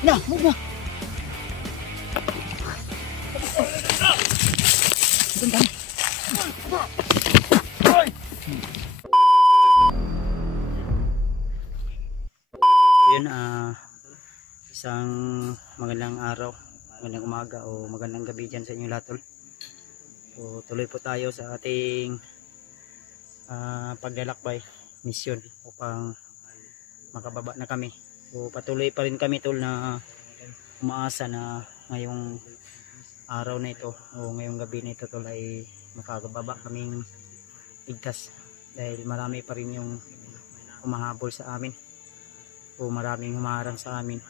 Na, move na. Bentar. Yun, isang magandang araw, magandang umaga o magandang gabi dyan sa inyong lahat, tol. So, tuloy po tayo sa ating paglalakbay mission upang makababa na kami. So patuloy pa rin kami, tol, na umaasa na ngayong araw na ito o ngayong gabi na ito, tol, ay makababa kaming ligtas, dahil marami pa rin yung umahabol sa amin o maraming humaharang sa amin.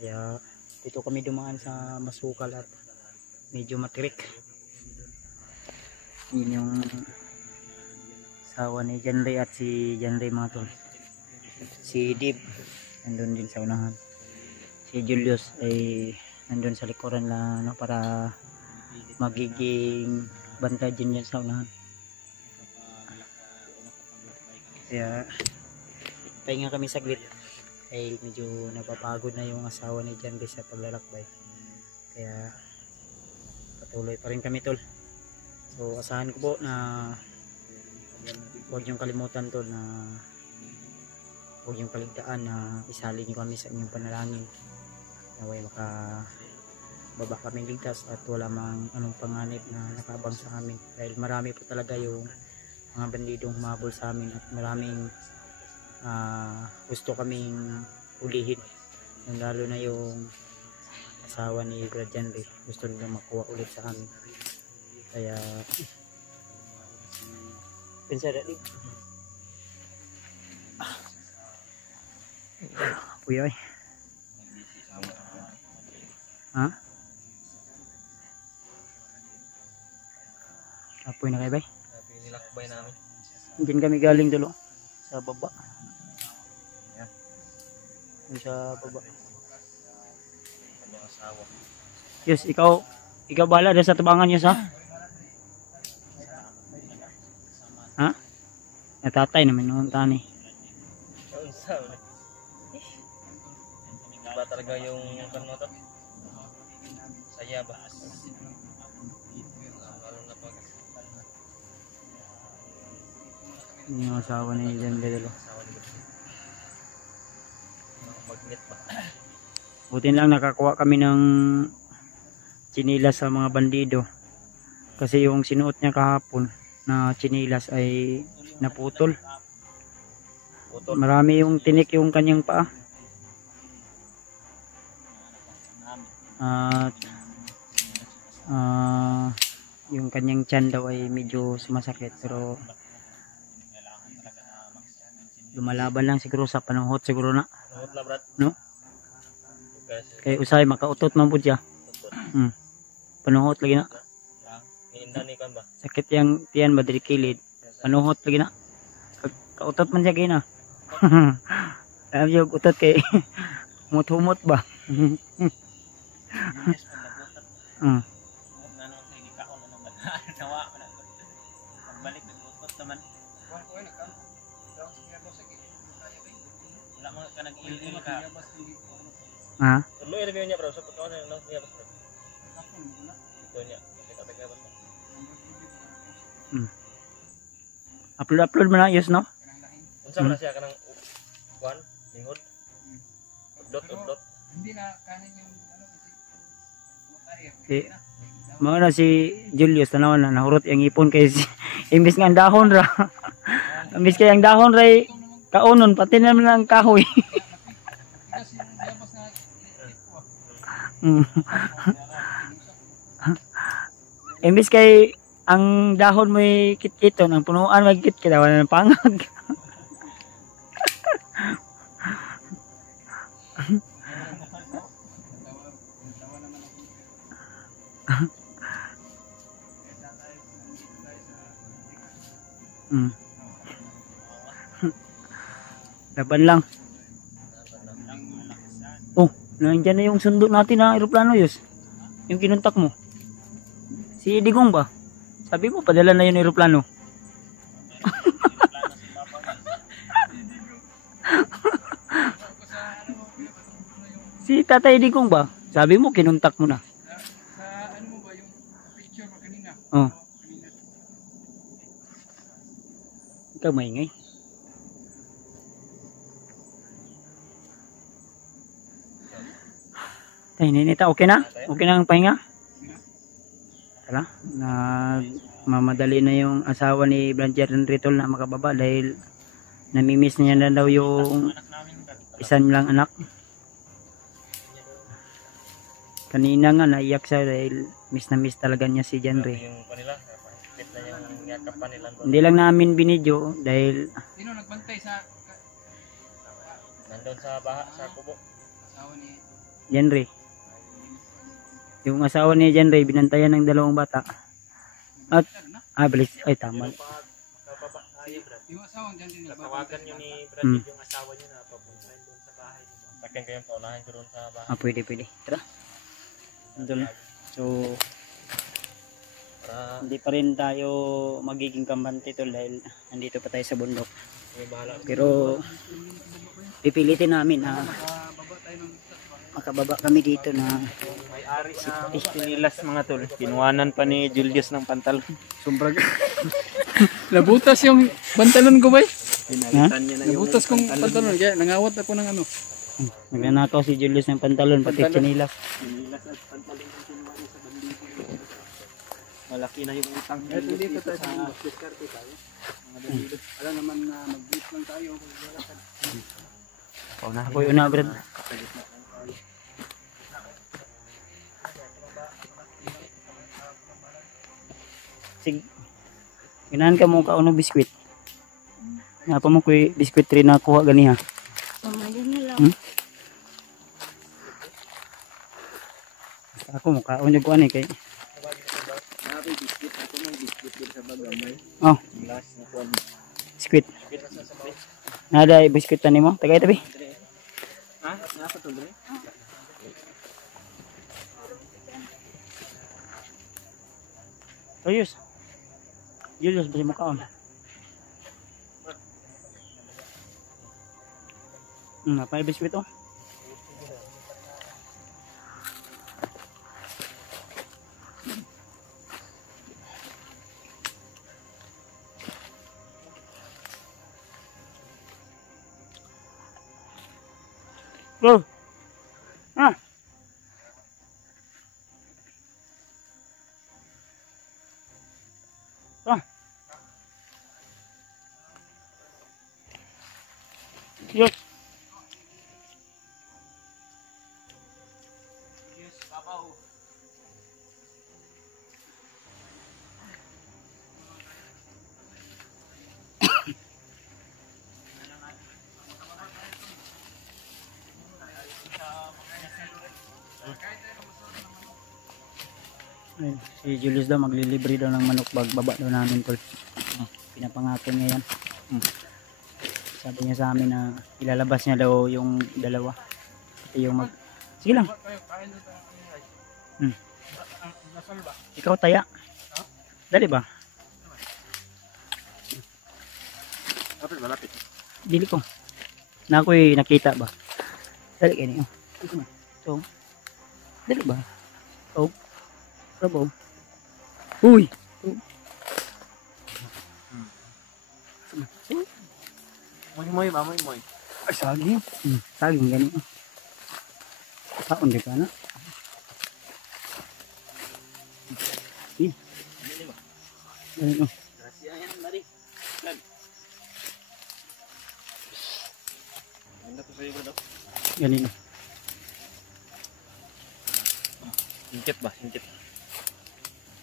Kaya dito kami dumaan sa masukal at medyo matirik. Yun yung asawa ni Janray at si Janray, mga tol. Si Dib nandun din sa unahan, si Julius ay nandun sa likuran lang, no, para magiging bantay din yan sa unahan. Kaya pahinga kami saglit ay medyo napapagod na yung asawa ni Janray sa paglalakbay, kaya patuloy pa rin kami, tol. So asahan ko po na huwag niyong kalimutan, tol, na huwag niyong kaligtaan na isali niyo kami sa inyong panalangin, naway makababa kami ligtas at wala mang anong panganib na nakaabang sa amin, dahil marami po talaga yung mga bandidong humabol sa amin at maraming gusto kaming ulihin, lalo na yung asawa ni Brad Janray, gusto nila makuha ulit sa amin. Kaya pensar dali. Uy, ay. Ha? Apoy na kayo, bay? Apoy nilakbay namin. Diyan kami galing, dulo. Sa baba. Yan. Sa baba. Kanyang asawa. Yes, ikaw bahala dyan sa tabangan niya, sa? Ha? Natatay naman noon tani. Ba talaga yung kanmo to? Saya ba? Lalo na pag Yung asawa ni Janray, dulo. asawa ni Brad. Magnet ba? Butin lang nakakuha kami ng tsinilas sa mga bandido, kasi yung sinuot niya kahapon na tsinilas ay naputol. Putol. Marami yung tinik yung kanyang paa. At yung kanyang tiyan daw ay medyo sumasakit, pero lumalaban lang siguro sa panahot siguro na, Nahot na, Brad. no? Kasi Kay usay makautot man pud siya. Panuhot lagi na. iinda ni kan ba? Sakit yang tiyan ba diri kilid. Panuhot lagi na. Kautot man siya gina. Alam niyo utot kay humot-humot ba. Balik nag-utot naman. Wala mga ka nag-il-il ka. Ha? Tuloy review niya, bro. So pagkaon na niya, bro. Ito niya. Kita taga ba? Upload mo na, yes, no? Unsa man na siya kanang kuan, lingod. Udot. Hindi na kanin yung ano Si kasi mga na si Julius tanaw na nahurot yung ipon kay imbis nga ang dahon ra. Imbis kay ang dahon ra kaunon pati naman ang kahoy. kasi yung labas na Imbis kay ang dahon mo kit-kiton, ang punuan magkit kita wala nang pangag. Laban lang. Oh, nandiyan na yung sundo natin na aeroplano, Yus. Yung kinuntak mo. Si Digong ba? Sabi mo, padala na yun aeroplano. Si Si Tatay Digong ba? Sabi mo, kinuntak mo na. Sa ano mo ba yung picture mo kanina? Oh, Kanina. ikaw maingay. Tay, Ninita, okay na? Okay na ang pahinga? Tara, mamadali na yung asawa ni Blancher Ritol na makababa dahil namimiss niya na daw yung isang lang anak. Kanina nga naiyak siya dahil miss na miss talaga niya si Janre. Yung kanila, higpit na yung yakapan nila. Hindi lang namin binidyo dahil Sino nagbantay sa Nandun sa baha, sa kubo. asawa ni Janre. Yung asawa ni Janre binantayan ng dalawang bata. At bilis, ay tama. Makababa tayo, Brad. yung asawang dyan din Tatawagan nyo ni Brad Hmm. yung asawa nyo na papuntahin doon sa bahay. Takin kayo, paunahin ko doon sa bahay. Pwede. Tara. Andun. So, Para hindi pa rin tayo magiging kampante tol dahil nandito pa tayo sa bundok. may bahala. Pero pipilitin namin na baba tayo ng makababa kami dito na May-ari na pinilas mga tol. Kinuwanan pa ni Julius ng pantalon. sobrang nabutas yung pantalon ko ba? Pinalitan niya na yung Nabutas kong pantalon kaya nangawat ako ng ano. nagnanakaw si Julius ng pantalon pati chinilas. Pinilas at pantalon yung kinuha niya sa bandito. Malaki na yung utang niya. Kahit hindi pa tayo sa sa diskarte tayo. Alam naman na mag-beat lang tayo. Ako yun na Brad. Sige. Ganahan ka mo kauno biskwit. Nga pa mo ko'y biskwit rin na kuha gani ha. Ako mo kaon yung kuhan eh kay. Nabi biscuit. Ako may biscuit din sa bagamay. Oh, Last na kuwan. biskwit. Biscuit na sa sabay. Nada biskwit tani mo. Tagay tabi. Ha? Napa to, Dre? Ayos. Julius basi mo kaon. Apa biskwit oh? Bro. Ah. Ah. Yes. Yes, babaw. Ayun, si Julius daw maglilibre daw ng manok baba daw namin tol. Pinapangako niya yan. Sabi niya sa amin na ilalabas niya daw yung dalawa. Pati yung sige lang. Tayo, kain na tayo. Nasal ba? Ikaw taya. Dali ba? Malapit. Dili ko. Na ako'y nakita ba? Dali kayo niyo. Ito na. So, dali ba? Oh. Sabaw. Uy! Moy, mamoy, moy. Ay, saging. Saging ganito. Kaon di ka na. Ganito. Gracias yan, Mari. Lan. Ano to sa'yo ba daw? Ganito. Singkit ba? Singkit.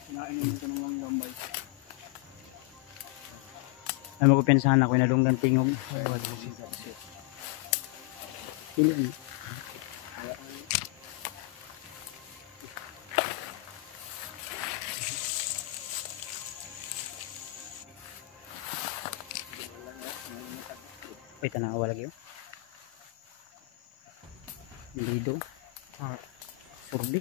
Kinain naman ito ng gambay. Ay, magkupensahan ako na lunggan tingog. Pili mo. Uy, tanawa lagi yun. Lido. Surdi.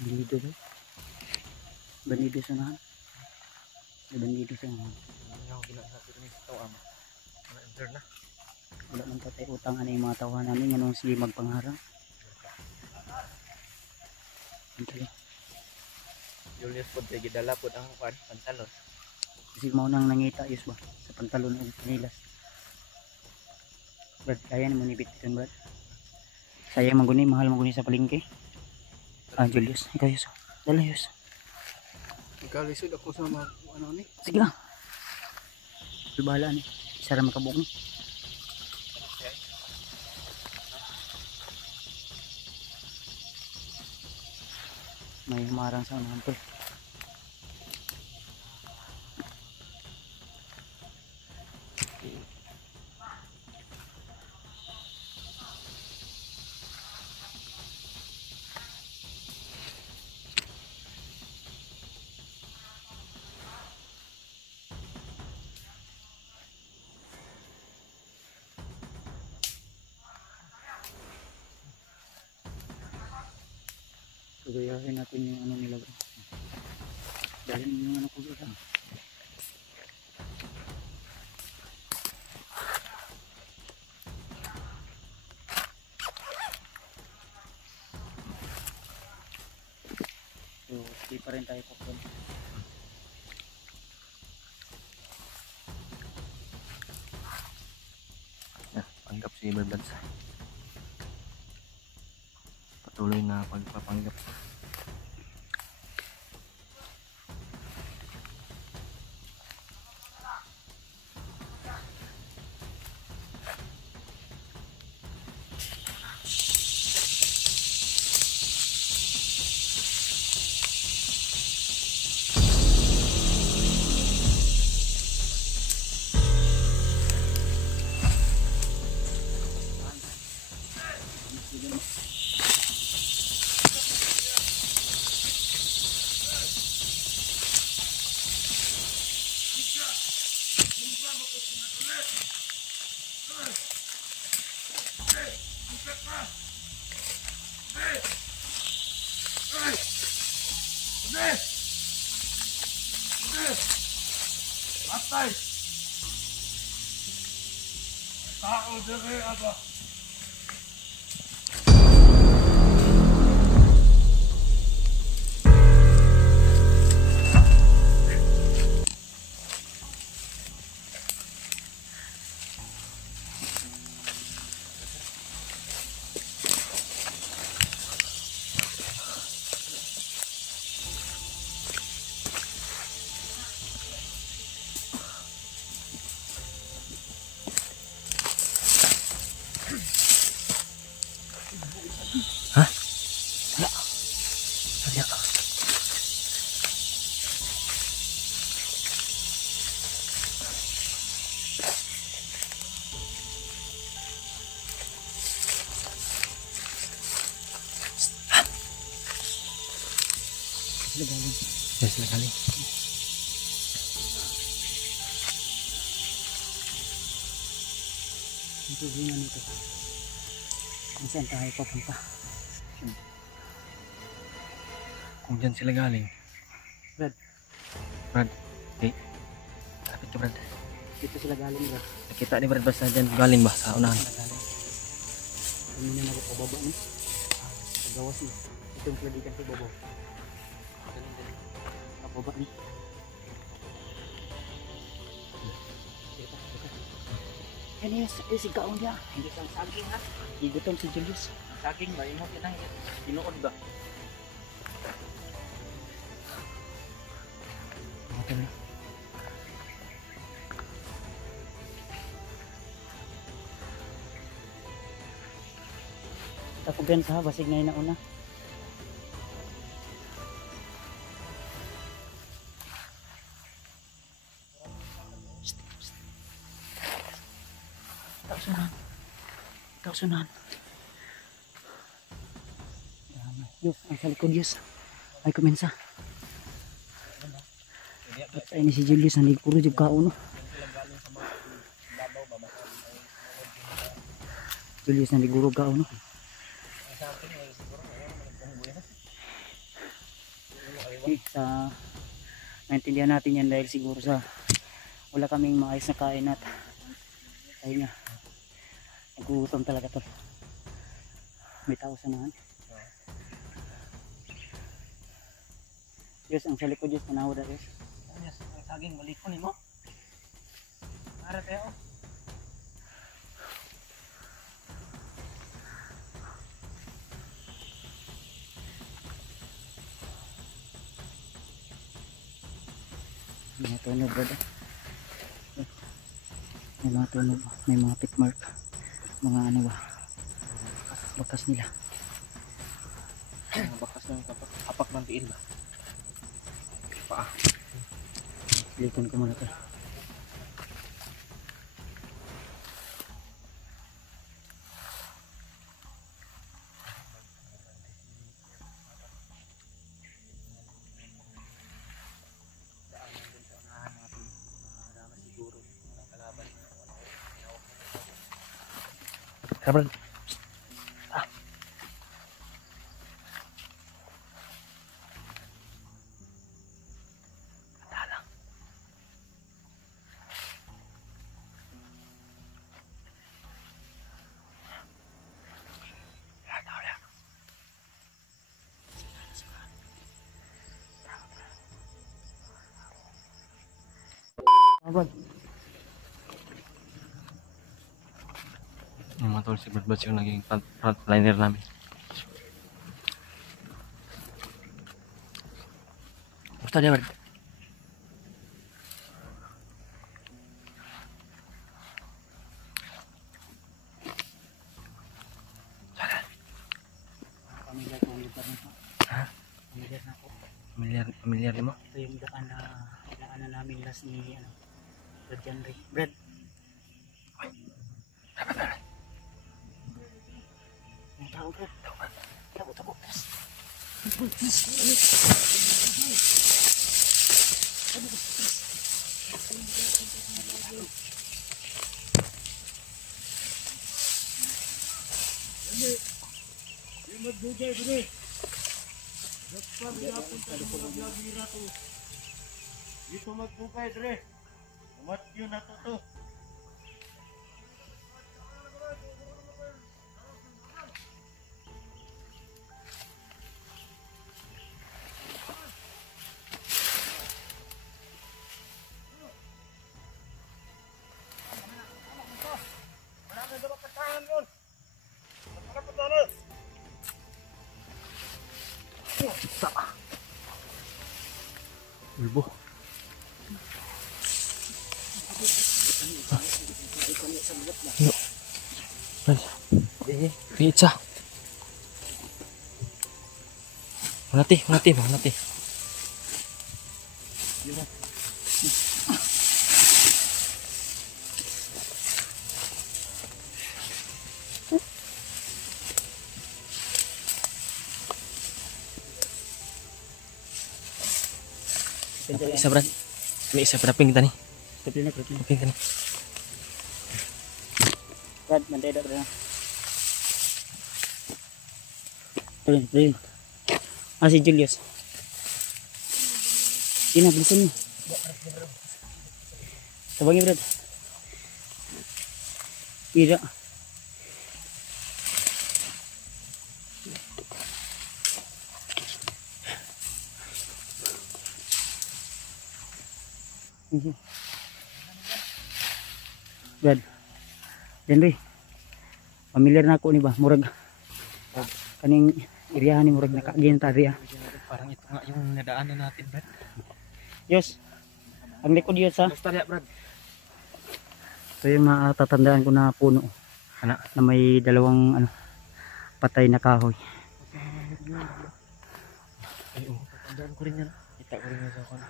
Bandido daw. Bandido sa nahan. Bandido sa nahan. Wala man tatay utang ano yung mga tawahan namin anong sige magpangharang. Okay. Julius po, gidala po ang pantalon. Kasi mo nang nangita yus ba sa pantalon o panilas. Brad, kaya ni mo ni bitin brad. Sayang maguni, mahal maguni sa palengke. Ah, Julius, ikaw yus. Dala yus. Ikalisod ako sa mga ano ni. Sige lang. Bahala ni. Isa ra makabuk ni. May humarang sa unahan tol. Tugayahin natin yung ano nila bro. Dahil yung ano ko bro. So, di pa rin tayo popcorn. Panggap si Everblads. Patuloy na pagpapanggap. Patay! Tao dere aba. Yes, nakali. Ito ganyan nito. Kung saan tayo papunta. Kung dyan sila galing. Brad. Brad. Okay. Lapit ka Brad. Dito sila galing bro. Nakita ni Brad basta dyan galing ba sa unahan? Sila galing. Hindi na nagpababa no. Pagawas ni. Ito yung pwedikan sa baba. Pababa ni. Yan yes, si kaon dia. Hindi sang saging ha. Igutom si Julius. Saging ba? Imo kinang tinuod ba? Okay na. Ako sa basig na inauna. Tausunan. Tausunan. Yus, ang sa likod Yus. Ay kumensa. At sa ini si Julius nandig puro jud kaon no. Julius nandig puro kaon no. Sa naintindihan natin yan dahil siguro sa wala kaming maayos na kain at ayun nga, nagugutom talaga tol. May tao sa nahan. Yes, ang sa likod yes, tanaw da yes. Yes, ang saging balik ko nimo. Para tayo. May mga tunog brother. May mga tunog, may mga pit mark, mga ano ba, bakas nila. Ang bakas ng kapak ng tiil ba? Paa. Liton ko muna to. Brad. Brad. Yung mga tol, si Brad Bats yung naging frontliner namin. Gusto dia Brad? Pamilyar ko ang lugar na to. Ha? Pamilyar na ako. Familiar mo? Ito yung daanan namin last ni ano, Brad Janry. Brad. May tao Brad. Tabo. Magbugay dire. Dapat yapon ta sa mga bira to. Dito magbugay dire. Umat yun na to. Ulbo. Yo. Pizza. Manati. Isa Brad. May isa Brad ping tani. Kapil na. Ping tani. Brad, mantay dah Brad. Tuloy. Si Julius. Ina, bilisan mo. Tabangin Brad. Ira. Brad. Henry. Familiar na ako ni ba? Murag. Kaning iriyahan ni murag nakaagin tadi ah. Parang ito nga yung nadaanan natin Brad. Yos. Ang likod yun sa. Basta dia Brad. Ito yung matatandaan ko na puno. Ana. Na may dalawang ano, patay na kahoy. Ay oh, tandaan ko rin yan. Kita ko rin yan sa kanya.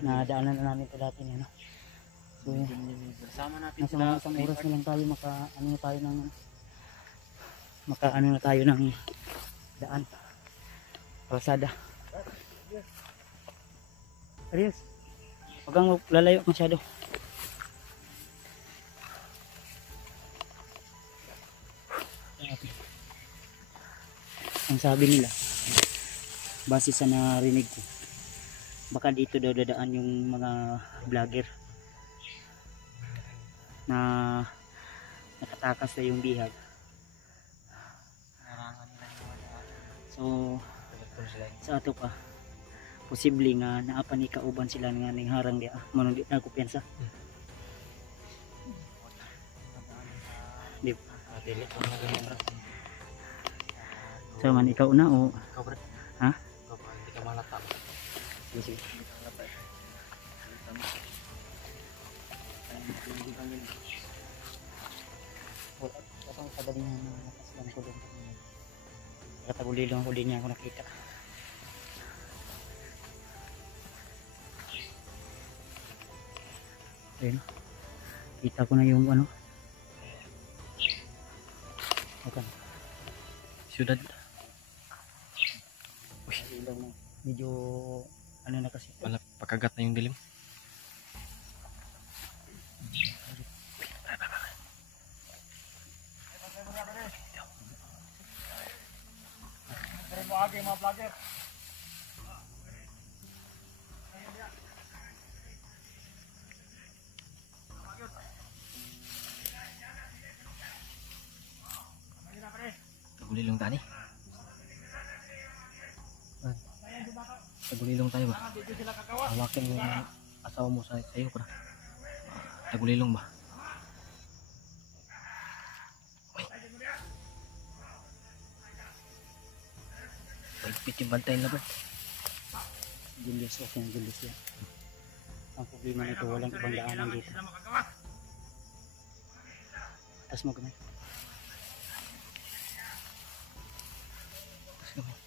Nadaanan na namin ito dati niya. No? So, Sama natin nasa mga isang oras na lang tayo maka-ano na tayo ng daan. Kalsada. Serious. Huwag kang lalayo masyado. Ang sabi nila, base sa narinig ko, baka dito daw dadaan yung mga vlogger na nakatakas na yung bihag. So sa ato pa posible nga naapan ni kauban sila nga ning harang dia manong di na kumpiyansa. Di Dili ko na ganun bro. so man ikaw na o Ikaw bro. ha? Ikaw bro, hindi ka malata. Sige, sige. Wala kadalingan ng nakaslan ko doon. Nakatagulilong huli niya ako nakita. Ayun. Kita ko na yung ano. Okay. Syudad. Ilaw mo. Medyo ano na kasi. Wala, pagkagat na yung dilim. Tagulilong tani. Tagulilong tayo ba? Hawakin mo yung asawa mo sa iyo para. Tagulilong ba? Palpit yung bantayan na ba? Julius, okay ang Julius yan. Ang problema nito, walang ibang daanan dito. Atas mo gamay. Tapos kami.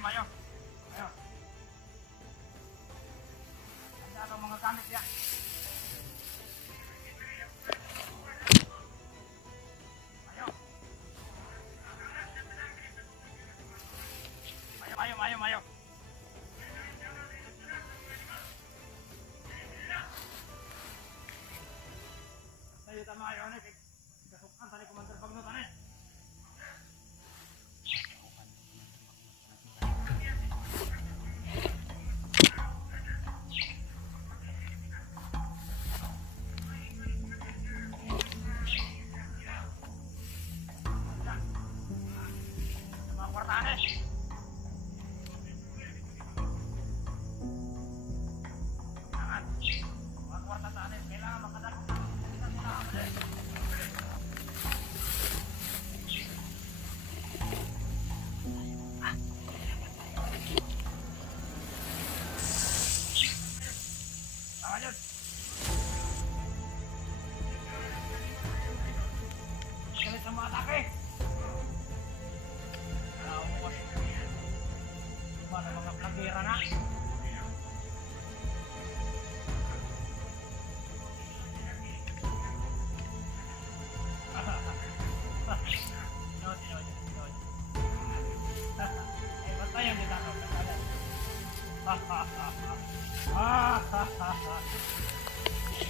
Mayo. Handa ang mga gamit ya. Mayo. Tayo tama ayo nih. Kasukan tadi komandan Bagno tani.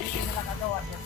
Hindi nila kagawa yan.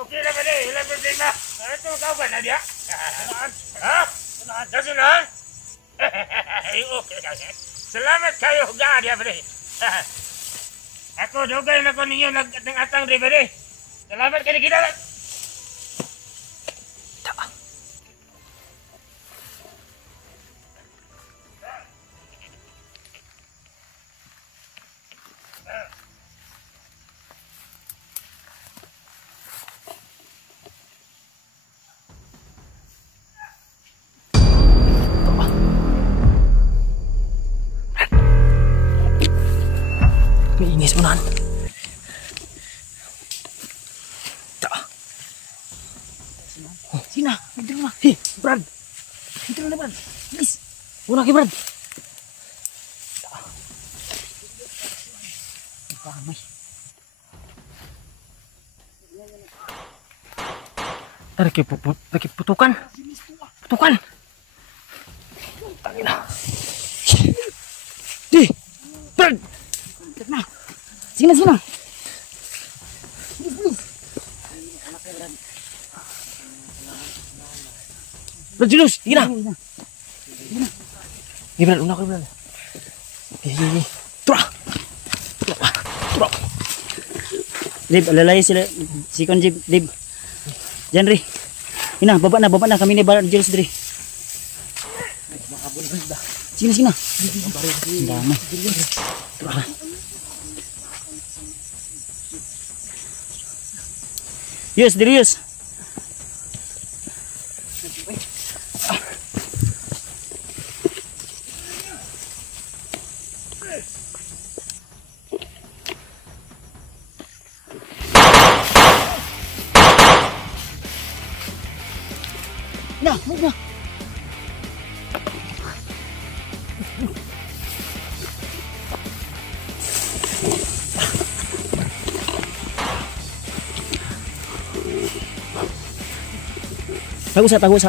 Okay na ba din? Ilang problema? Ano ito ka ba na diya? Ha? Sunan? Okay. Salamat kayo, Gadia, pre. Ako, dugay na ko ninyo nag-atang re, pre. Salamat kayo, kita. May ingis mo nan. Sina, ito na. Hey, Brad. Ito na, Brad. Please. Una kay Brad. Pamay. Tarik putukan. Putukan. Tangina. Di. Brad. Na. Sina. Brad, Julius. Sige na. Sige, Brad. Una ko, Brad. Sige. Tura. Dib, alalay sila. Sikon, Dib. Diyan, Ri. Ina, baba na. Kami ni Barat Jules, Dri. Sina. Dami. Tura. Yus, Dri, Yus. Na.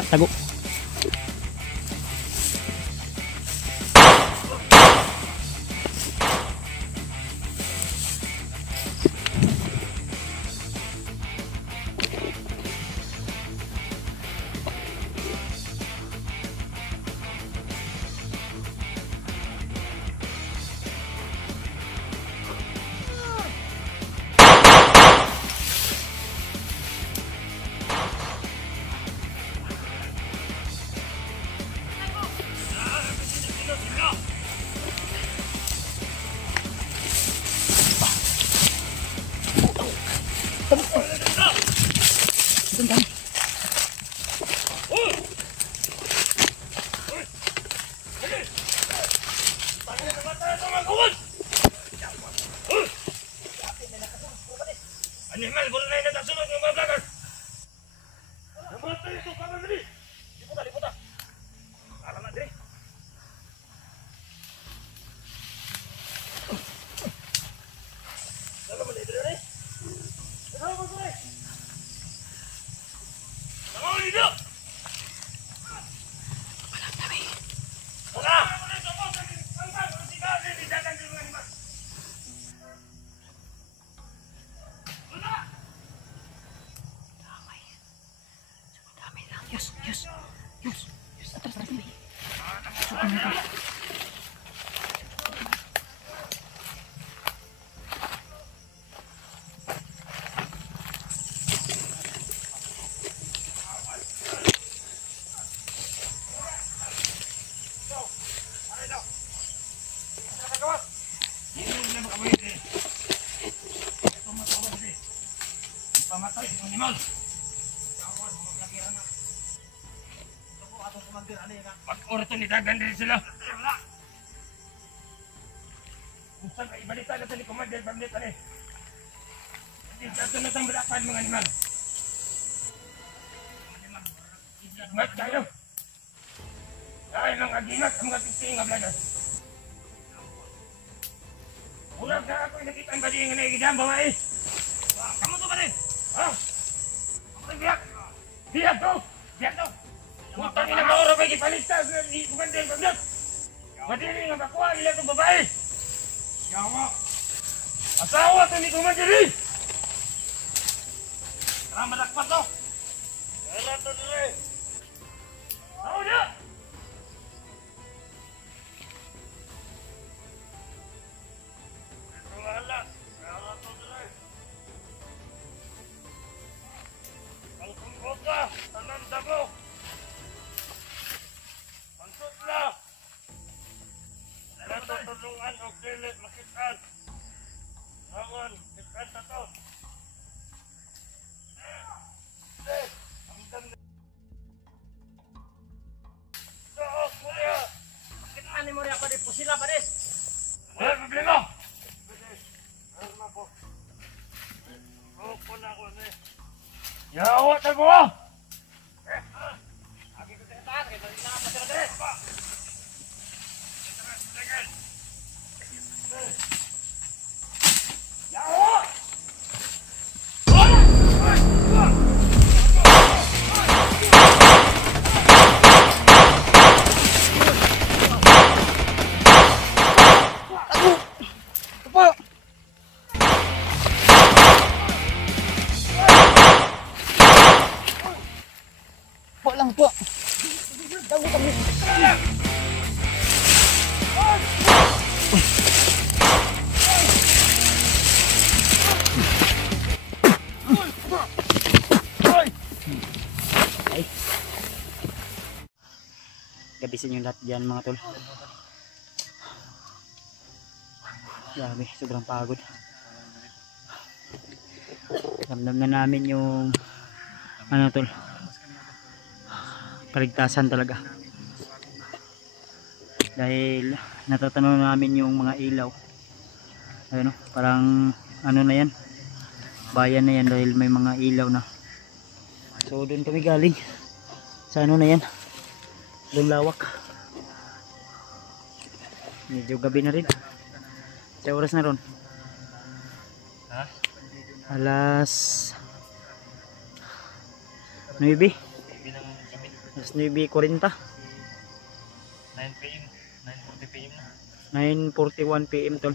Tago. Animal, boleh naik nak sunod ng mga vlogger. Namatay ito, kanan dali. Liputa. Alamat dali. Salamat dali dali. Salamat dali. Salamat dali. Wala. Yus. Atrás. Pamatay, animal. Mag-orto ni Dagan din sila. Kung saan ka ibalita na ito ni Commander Bagnet ani. Hindi dito na itong balapan mga animal. Igmat kayo. Dahil mga agingat ang mga tingting nga bladas. Ulang ka ako nakita ang badi nga naigidang babae. Kamu to ba rin? Ha? Kamu biyak? Biyak to! Utang ina ka oro bagi palistas na Commander Bagnet. Madili nga bakuha nila itong babae. Yawa! Asawa to ni Commander Lee! Tara madakpat to! Kailan to dire? Ha? Yawa tayo mo! Agi ko sa taas, kaya hindi na kapasira din. Yawa! Po lang po. Ay. Gabisin yung lahat dyan mga tol. Grabe, sobrang pagod. Ramdam na namin yung ano tol, kaligtasan talaga. Dahil natatanaw namin yung mga ilaw. Ayun, parang ano na yan, bayan na yan dahil may mga ilaw na. So doon kami galing sa ano na yan, doon lawak. Medyo gabi na rin. Sa oras na ron? Ha? Alas 9. Alas 9:40. 9 PM, 9:40 PM na. 9:41 PM tol.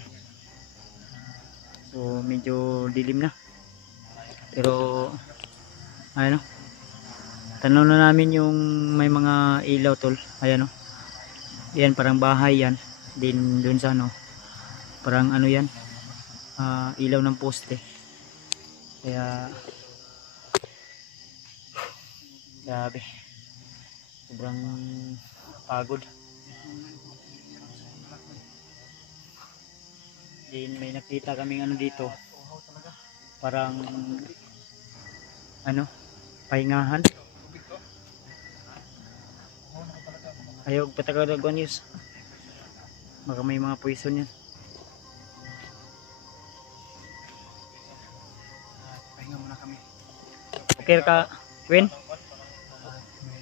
So medyo dilim na. Pero ano, tanaw na namin yung may mga ilaw tol. Ayan o. Yan parang bahay yan. Din dun sa ano, parang ano yan, ilaw ng poste. Kaya grabe, sobrang pagod. Din may nakita kaming ano dito, parang ano, pahingahan. Ayaw patagadaguan news, baka may mga poison yan. Pahinga muna kami. Okay ka, Win?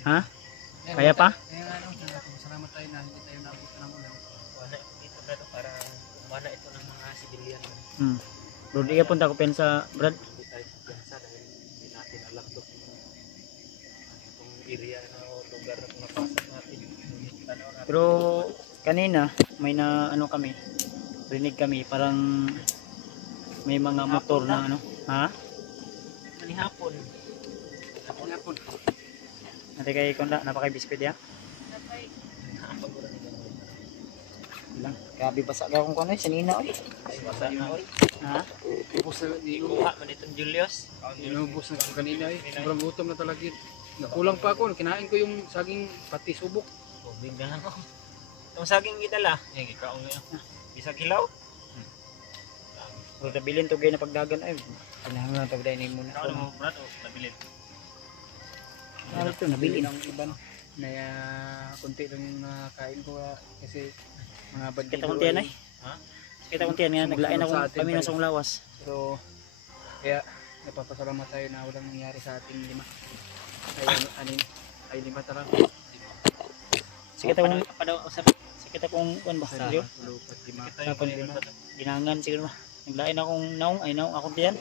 Ha? Kaya pa? Salamat tayo na hindi tayo naabot ng ulan. Wala dito na to para wala ito ng mga civilian. Doon iya punta ko pensa, Brad. Hindi tayo piyansa dahil hindi natin alam to itong area na o lugar na napasok natin. Tanaw natin. Pero kanina may na ano kami, rinig kami parang may mga motor na ano. Ha? Manihapon. Hapon. Nati kay konda napakay biskwit ya. Lang, grabe basa ka kung kanoy sanina oy. Ay, wasa na. Ha? Ubus na ni Kuha man itong Julius. Inubos na ko kanina eh. Sobrang gutom na talaga. Nakulang pa ako, kinain ko yung saging pati subok. Tubig na lang ako. Itong saging gitala. Yan, ikaw ngayon. Bisa kilaw? Pero tabilin to gay na pagdagan ay. Kinahanglan to gay ni muna. Ikaw mo, Brad, o nabilin? Ano to nabili ng iba no. Na konti lang yung nakain ko kasi mga bad Kita kong tiyan ay. Ha? Kita kong tiyan nga naglain Sumunod ako sa atin kami pa na sa lawas. pero kaya napapasalamat tayo na walang nangyari sa ating 5. Ay 5 talaga. Sige ta kung usap. sige ta kung kuan ba. Sa Sige. lupat 5. Ito yung panilipat. Ginangan siguro ba. Naglain akong naong ay naong akong tiyan.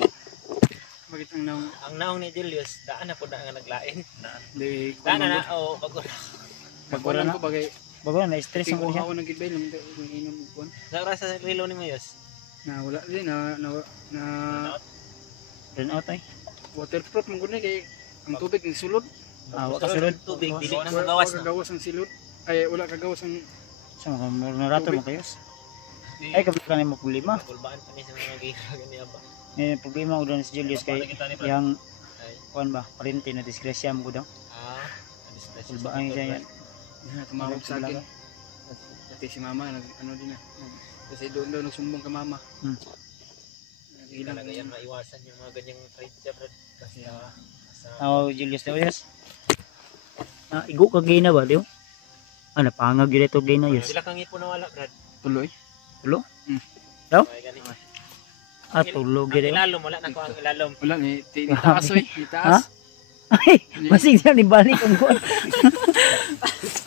Bakit ang nang Ang naong ni Julius, daan na po na nga naglain. di Daan na, o bago na. pagwalan ko bagay Bago na stress tingko ang siya. ako ng gidbay lang yung inom ko Sa oras sa rilo ni Mayos. na wala din na Run out ay. waterproof man gud ni kay ang tubig ni sulod. Wa kasulod Tubig, dili na Wala magawas na. kagawas ang silod. Ay wala kagawas ang Sa mga narato mo kayos. Ay kabila ka na mo problema. Kulbaan pa niya sa mga ginagawa niya ba. Eh problema ko doon si Julius kay yang Ay, kuan ba, parente na disgrasya mo daw. Kulbaan siya yan. tumawag sa akin. Pati si mama ano din na. Kasi doon nagsumbong ka mama. Hindi talaga yan maiwasan yung mga ganyang trade siya, Brad. Kasi sa Oh, Julius daw yes. Igo ka gay na ba, diyo? Napangag yun ito gay na yus. sila kang ipo nawala, Brad. Tuloy. Tulo? Ay, gani. Tulog Ang yun. ilalom, wala na ko ang ilalom. Wala ni itaas oy, Ha? itaas. Ay, basig siya nibalik ang kuan.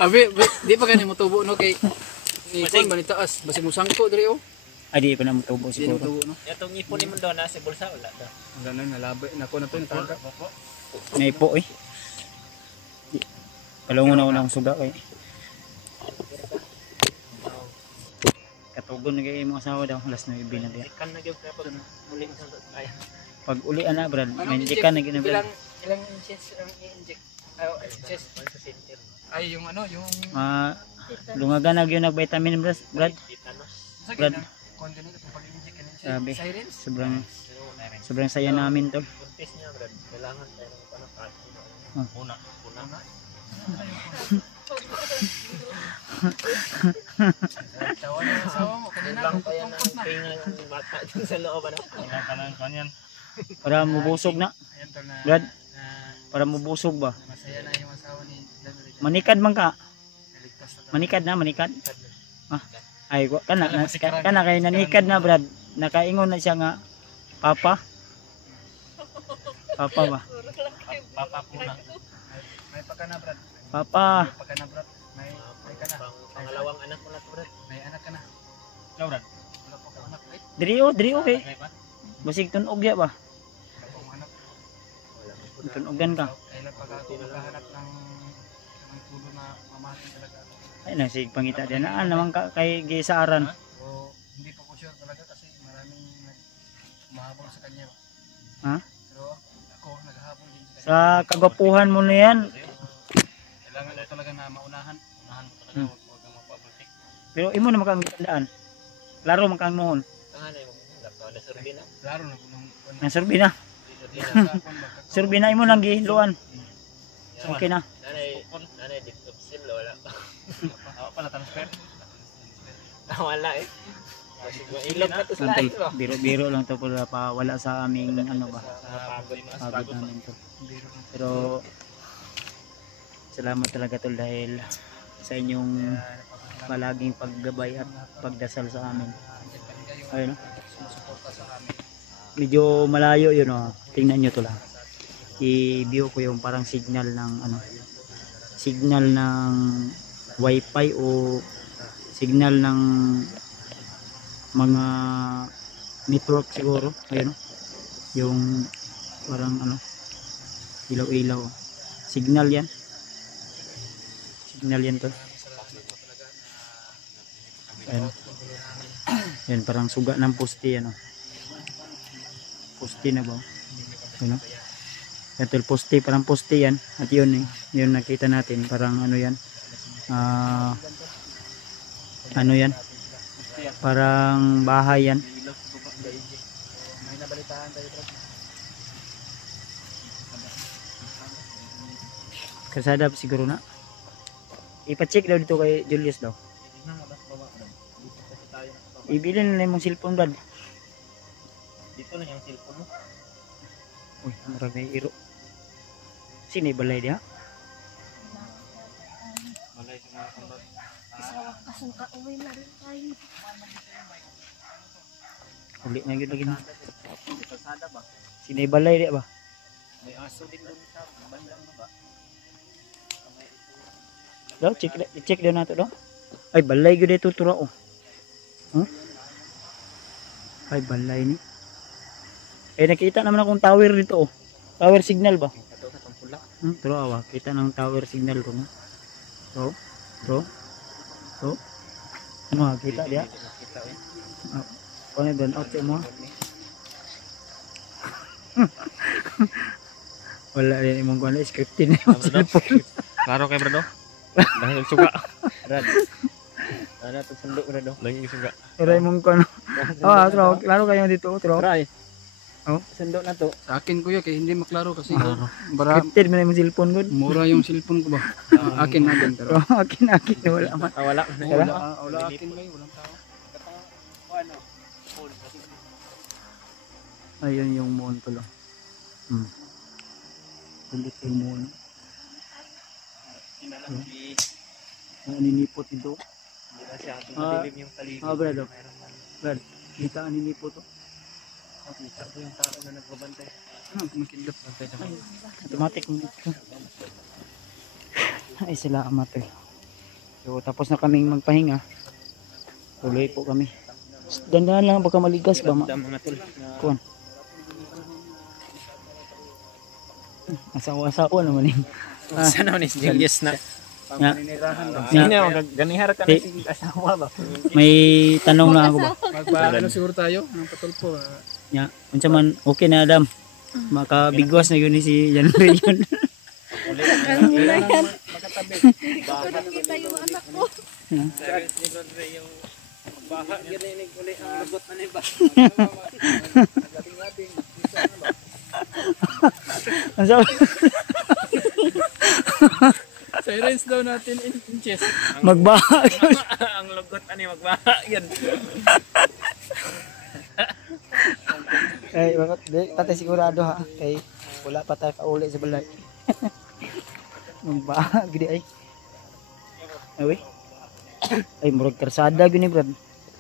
Abi, di pa ganyan mo tubo no kay Ikon ba ni taas? Basi mo sangko diri oh. Ay, di pa na mutubo Di mo siguro. tubo no. Itong ipon mo doon na sa bulsa wala daw. Wala na nalabay nako na to nataga. Naipo eh. Palungo na unang suga kay. Katugon na kayo yung mga asawa daw. Alas 9 na diya. Ikan na gyud kapag muling sa kaya. Pag ulian na brad, may injekan na gina brad. Ilang inches ang i-inject? Inches Sa center. ay yung ano, yung Lungagan na yun nag-vitamin brad. Titanos. Brad. Konti nito pag-inject kanina. Grabe. Sirens? Sobrang saya namin tol. Buntis niya brad. Kailangan tayo ng panakat. Una. Tawa na yung asawa mo kanina. Lang kaya na pinga yung bata dun sa loob ano. Kailangan kanyan. Para mabusog na. Ayan tol na Brad. Para mabusog ba? masaya na yung asawa ni Dan Rica. Manikad man ka. Naligtas na Manikad na, manikad. Ay, kana kay nanikad na brad. Nakaingon na siya nga papa. Papa ba? Papa po na. may pagka na Brad. Papa. May pagka na Brad. May ka na. Pangalawang anak ko na to brad. May anak ka na. Brad. Wala pa ko anak. Ay, Diri okay. Basig tunog ya ba? wala pa anak. Tunogan ka. Kailan pag ako maghahanap ng tulo na mamahatin talaga ako. Ay nasig pangita din na naman ka kay gisaaran. O hindi pa ko sure talaga kasi maraming humahabol sa kanya. Ha? Pero ako naghahabol din sa kanya. Sa kagapuhan mo na yan. Kailangan mo talaga na maunahan. Unahan mo talaga. Huwag kang magpabutik. Pero imo na makang tandaan. Klaro man kang noon. Tangan mo. Na survey na. Klaro na kung Nasurbi na. Surbi na imo lang gihiluan. Okay na. Nanay dip of seal wala pa. Ako pala transfer. Wala eh. Ilog na to sa Lang lahat tol, biro-biro lang to para pa wala sa aming ano ba. Pagod Pagod namin to. Pero salamat talaga tol dahil sa inyong palaging paggabay at pagdasal sa amin. Ayun, no? Medyo malayo yun, oh. Tingnan nyo to lang. I-view ko yung parang signal ng ano, signal ng wifi o signal ng mga network siguro. Ayun, no? Yung parang ano, ilaw-ilaw. Signal yan. Signal yan to. Ayun. Yan parang suga ng poste ano. Poste na ba? Ano? Ito poste, parang poste yan. At yun yun nakita natin parang ano yan. Ano yan? Parang bahay yan. may nabalitaan tayo Brad. Kasada siguro na. Ipa-check daw dito kay Julius daw. Ibilin na yung cellphone brad. Dito na yung cellphone mo. Uy, marami iro. Sino balay dia? Malay sa mga kambag. Kasang ka-uwi na rin tayo. Uli na yun lagi na. Kalsada ba? Sino balay dia ba? May aso din doon sa bandang baba. Daw, check daw nato daw. Ay, balay gyud dito tura oh. Huh? Ay, balay ni. Eh, nakita naman akong tower dito oh. Tower signal ba? Ito sa pula. Turo awa, kita ng tower signal ko. Bro. Ano kita dia? Nakita eh. Ano doon out mo? Wala rin imong kuno scripted na yung cellphone. Klaro kay Brado? Dahil suga. Brad. Ano to sundok Brado? Lagi suga. Pero imong kuno. Tro, klaro kayo dito, tro. Try. Oh, Sundok na to. Sa akin kuya kay hindi maklaro kasi scripted man imong cellphone gud. mura yung cellphone ko ba. Akin na din pero. Oh, akin wala man. Wala. Wala akin ba walang tao. Ayun yung moon pala. Kulit yung moon. Ang ninipot ito. Hindi na siya madilim yung paligid. Brad, oh. Brad, kita ang ninipot to. Kita ko yung tao na nagbabantay. Makidlap. Automatic mo dito. Ay sila amateur. So tapos na kaming magpahinga. Tuloy po kami. Dandahan lang baka maligas ba Mga tol. kuan. Asawa-asawa naman eh. Sana ni si Julius na. Nga, Sige na, ganihar ka na si asawa ba? may tanong na ako ba? Magpaano siguro tayo ng patulpo. Nya, unsa man okay na Adam. Makabigwas na yun ni si Jan Ray yun. Kita yung anak ko. Baha gani uli ang lagot na ni ba? Unsa? Sirens daw natin in chest. Magbaha. Ang lagot ani magbaha yan. Ay, bakit di tatay sigurado ha. Kay wala pa tayo kauli sa balay. Magbaha gidi ay. Ay, ay murag karsada gini brad.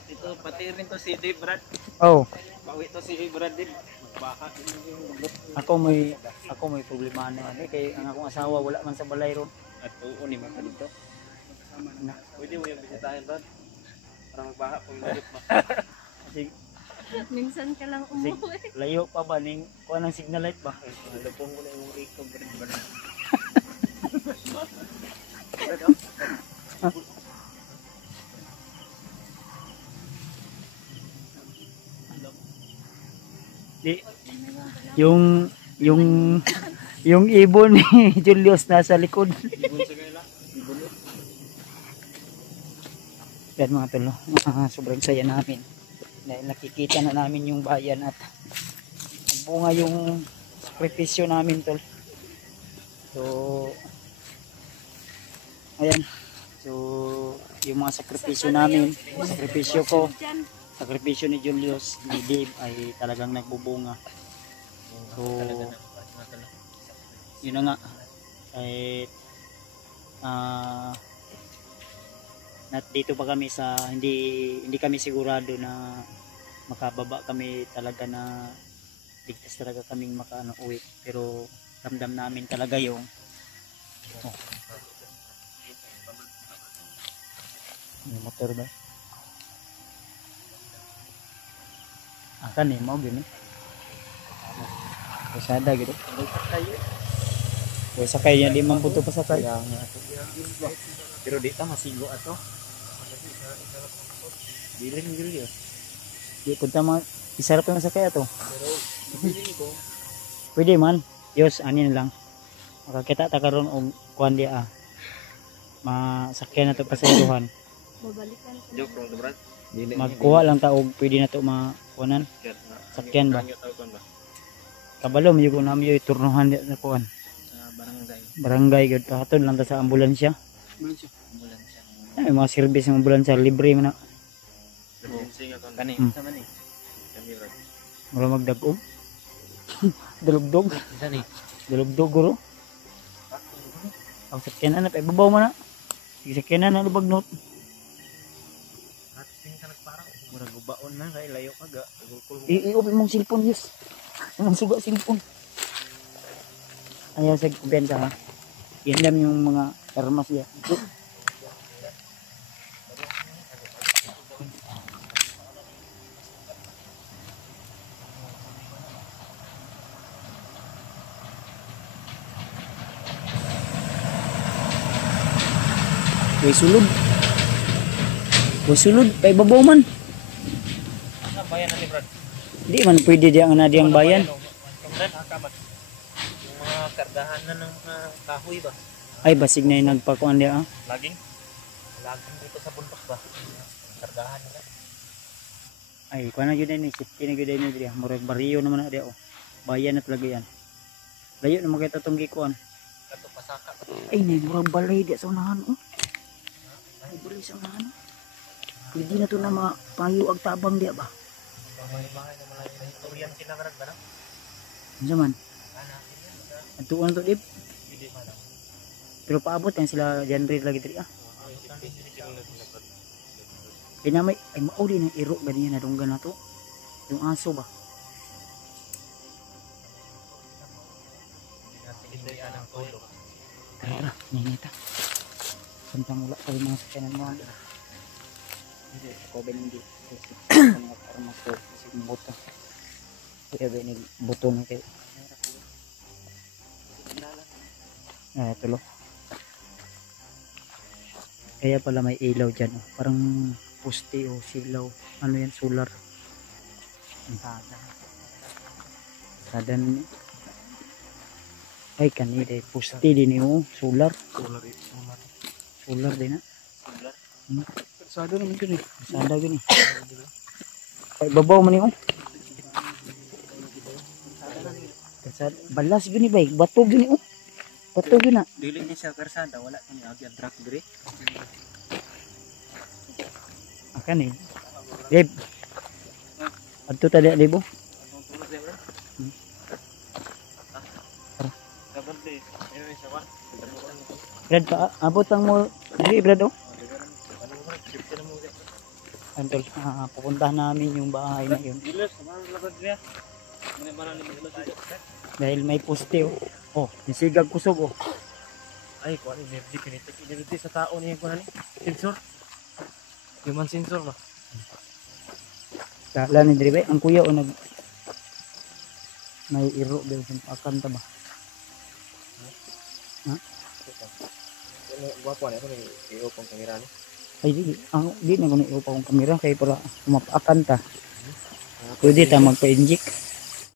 Ito pati rin to si Dave Brad. Oh, Bawi to si Brad din. Magbaha yung lagot. ako may problema na ani kay ang akong asawa wala man sa balay ron. At oo ni mga dito. Pwede mo yung bisitahin Brad. Para magbaha kung lagot mo. Kasi Minsan ka lang umuwi. layo pa ba ning kuha ng signal light ba? Lupong mo na yung ikaw Brad. Di yung yung ibon ni Julius nasa likod. Yan mga tolo, sobrang saya namin. Dahil nakikita na namin yung bayan at bunga yung sakripisyo namin tol. So ayan. So yung mga sakripisyo namin, sakripisyo ko, sakripisyo ni Julius, ni Dave ay talagang nagbubunga. So yun na nga ay dito pa kami sa hindi kami sigurado na makababa kami talaga na ligtas talaga kaming uwi, pero ramdam namin talaga yung may motor ba? Akan eh, mau gini kasada gitu wala sakay niya, 5 punto pa sakay Pero dito masigo ato. Biling gili ya. di punta mga isarap yung sakay ato pwede man Diyos anin lang makakita ta karon og kuan dia masakyan na to pasaylohan Babalikan ko. Joke bro, Brad. magkuha lang ta og pwede na to makuanan sakyan ba kabalo mo yung namin yung turnuhan di na kuan barangay gud pahatod lang ta sa ambulansya ay mga service ng ambulansya libre man na Kani Hmm. sama ni. Kami Brad. wala magdagog dalugdog Isa ni. dalugdog guro ang sakyanan na ibabaw mo na sige sakyanan na lubag note At sing ka nagparang murag gubaon na kay layo ka ga. i-open mong cellphone yes mong suga cellphone ayaw sa kumpensa ha indam yung mga armas ya Way sulod, pay babaw man. Sa bayan natin Brad. Di man pwede di ang nadiyang bayan. Brad akabat. Yung mga kardahan na ng mga kahoy ba. Ay basig na yung nagpakuan di ah. Laging dito sa bundok ba. Kardahan nila. Ay kuan na gyud ni safety na gyud ni diri. Murag baryo naman na di oh. Bayan na talaga yan. Layo na makita tong gikuan. Kato pasaka. Ay nay murag balay di sa unahan oh. Ay balay sa unahan. Pwede na to na mapayo ag tabang di ba? Mga bahay na malay na historian sila Brad ba na? Unsa man? Atuan to dip. Hindi man. Pero paabot yan sila January lagi diri ah. Kaya may ay mauli ng iro ganyan na dunggan na to. Yung aso ba? Hindi yan ang tulo. Tara, ninita. Samtang wala pa rin mga sakyanan mo. Kasi ako ba nang dito. Mga karmas ko. Kasi buto. Kaya ba yung buto na kayo. Tulo. Kaya pala may ilaw dyan. Oh. Parang poste o silaw. Ano yan? Solar. Sadan. Ay kanina. Poste din yung solar. Solar din na. Sado naman yun eh. Sada gini. Ay babaw man yung. Balas gini ba? Bato gini oh. Bato gini na. Dili niya sa karsada, wala kang agyan truck dire. Akan eh. Deb. Adto tali libo. Brad pa abot lang mo. Dili Brad oh. Antol, pupuntahan namin yung bahay na yun. Dahil may poste oh. Oh, nisigag kusog oh. Ay, kuha ni energy kinito. Energy sa tao niya kuha ni. Sensor. Human sensor ba? Kala ni Dribe, ang kuya o nag may iro daw sa akanta ba? Guwapo na ito. May iyo pong kamera ni. Ay di na ko na iupa kong kamera kay para mapakanta. Pwede ta magpa-inject.